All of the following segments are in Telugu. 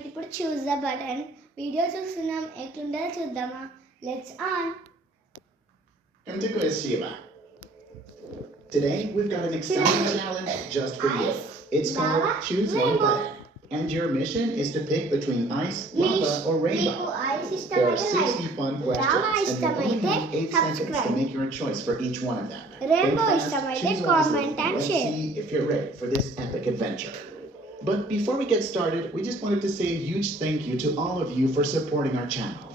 మనమైతే ఇప్పుడు చూస్ ద బటన్ వీడియో చూస్తున్నాం. ఎట్లుందో చూద్దామా? Let's on. Come to Quiz Shiva. Today we've got an exciting challenge just for you. It's called Choose One Button. And your mission is to pick between ice, lava, or rainbow. There are 60 fun questions, and you only have 8 seconds to make your choice for each one of them. Rainbow Think is fast, the choose comment wisely, and let's share. see if you're ready for this epic adventure. But before we get started, we just wanted to say a huge thank you to all of you for supporting our channel.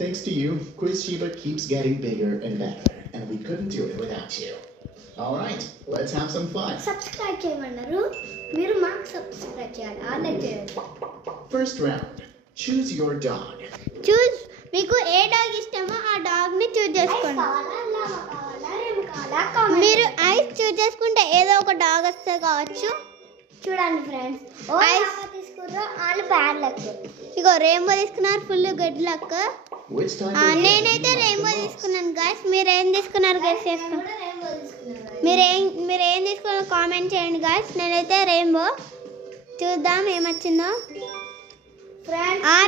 Thanks to you, Quiz Shiva keeps getting bigger and better, and we couldn't do it without you. All right, let's have some fun. Subscribe చేయమన్నారు. మీరు మాకు సబ్స్క్రైబ్ చేయాలి. ఆలే చేయాలి. First round. Choose your dog. చూస్ మీకు ఏ డాగ్ ఇష్టమో ఆ డాగ్ ని చూస్ చేసుకోండి. మీరు ఐస్ చూస్ చేసుకుంటే ఏదో ఒక డాగ్ వస్తే కావచ్చు. చూడండి ఫ్రెండ్స్, ఐస్ తీసుకుర్రో వాళ్ళు బ్యాడ్ లక్. ఇగో రెయిన్బో తీసుకున్నారు, full good luck. Which type of నేనైతే రెయిన్బో తీసుకున్నాను గైస్. మీరు ఏం తీసుకున్నారు గైస్? మీరు ఏం తీసుకున్నారో కామెంట్ చేయండి గైస్. నేనైతే రెయిన్బో. చూద్దాం ఏమొచ్చిందో.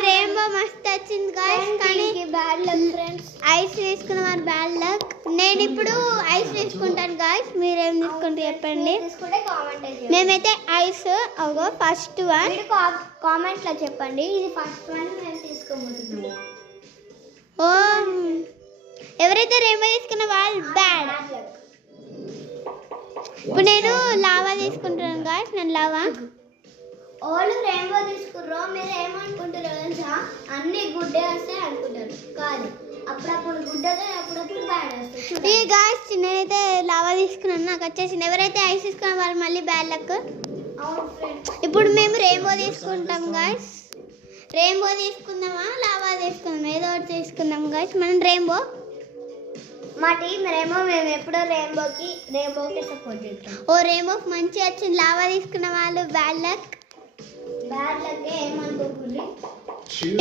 రెయిన్బో మస్తు వచ్చింది గైస్, కానీ బ్యాడ్ లక్ ఫ్రెండ్స్. ఐస్ తీసుకున్నారు, బ్యాడ్ లక్. నేను ఇప్పుడు ఐస్ తీసుకుంటాను గైస్. మీరేం తీసుకుంటారు చెప్పండి. మేమైతే ఐస్ అవో ఫస్ట్ వన్ కామెంట్ లో చెప్పండి. ఇది ఫస్ట్ వన్ మేము తీసుకోబోతున్నాము. ఓ ఎవరైతే రెయిన్బో తీసుకున్న వాళ్ళు బ్యాడ్. ఇప్పుడు నేను లావా తీసుకుంటున్నాను గైస్. నేను లావా. వాళ్ళు రెయిన్బో తీసుకుర్రో మీరు ఏమనుకుంటారో తెలుసా? అన్ని గుడ్డే వస్తాయి అనుకుంటారు. కాదు, అప్పుడప్పుడు గుడ్డగా అప్పుడప్పుడు బ్యాడ్ వస్తాయి. ఈ గాయస్ నేనైతే లావా తీసుకున్నాను, నాకు వచ్చేసింది. ఎవరైతే ఐస్ తీసుకున్న వాళ్ళు మళ్ళీ బ్యాడ్ లక్. ఇప్పుడు మేము రెయిన్బో తీసుకుంటాం గాయస్. రెయిన్బో తీసుకుందామా లావా తీసుకుందాం? ఏదో ఒకటి తీసుకుందాం గాయస్. మనం రెయిన్బో. మా టీం రెయిన్బో. మేము ఎప్పుడో రెయిన్బోకి సపోర్ట్ చేస్తాం. ఓ రెయిన్బో మంచిగా వచ్చింది. లావా తీసుకున్న వాళ్ళు బ్యాడ్ లక్. బ్యాడ్ లక్ ఏమనుకోకూడదు.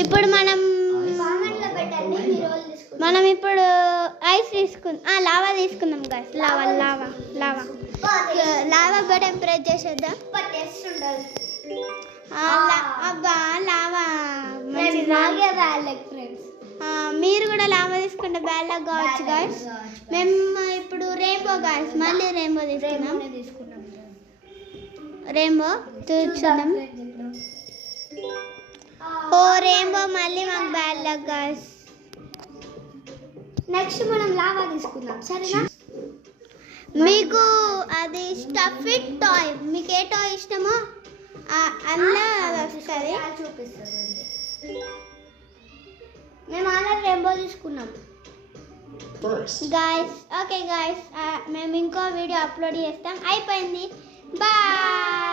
ఇప్పుడు మనం కామెంట్లో పెట్టండి మీరు మనం ఇప్పుడు ఐస్ తీసుకుందాం. లావా తీసుకుందాం guys. Lava lava lava lava button press చేసేద్దాం. అబ్బా లావా బ్యాడ్ లక్ ఫ్రెండ్స్. మీరు కూడా లావా తీసుకుంటే బ్యాడ్ లక్ కావచ్చు గాయస్. మేము ఇప్పుడు రెయిన్బో గాయస్. మళ్ళీ రెయిన్బో తీసుకుందాం. రెయిన్బో చూద్దాం. ఓ రెయిన్బో మళ్ళీ మాకు బ్యాడ్ లక్ గాయస్. నెక్స్ట్ మనం లావా తీసుకుందాం సరేనా? మీకు అది స్టఫ్డ్ టాయ్, మీకు ఏ టాయ్ ఇష్టమో అలా వస్తుంది చూపిస్తాను. మేము ఆల్రెడీ రెయిన్బో తీసుకున్నాం గాయస్. ఓకే గాయస్, మేము ఇంకో వీడియో అప్లోడ్ చేస్తాం. అయిపోయింది. బాయ్.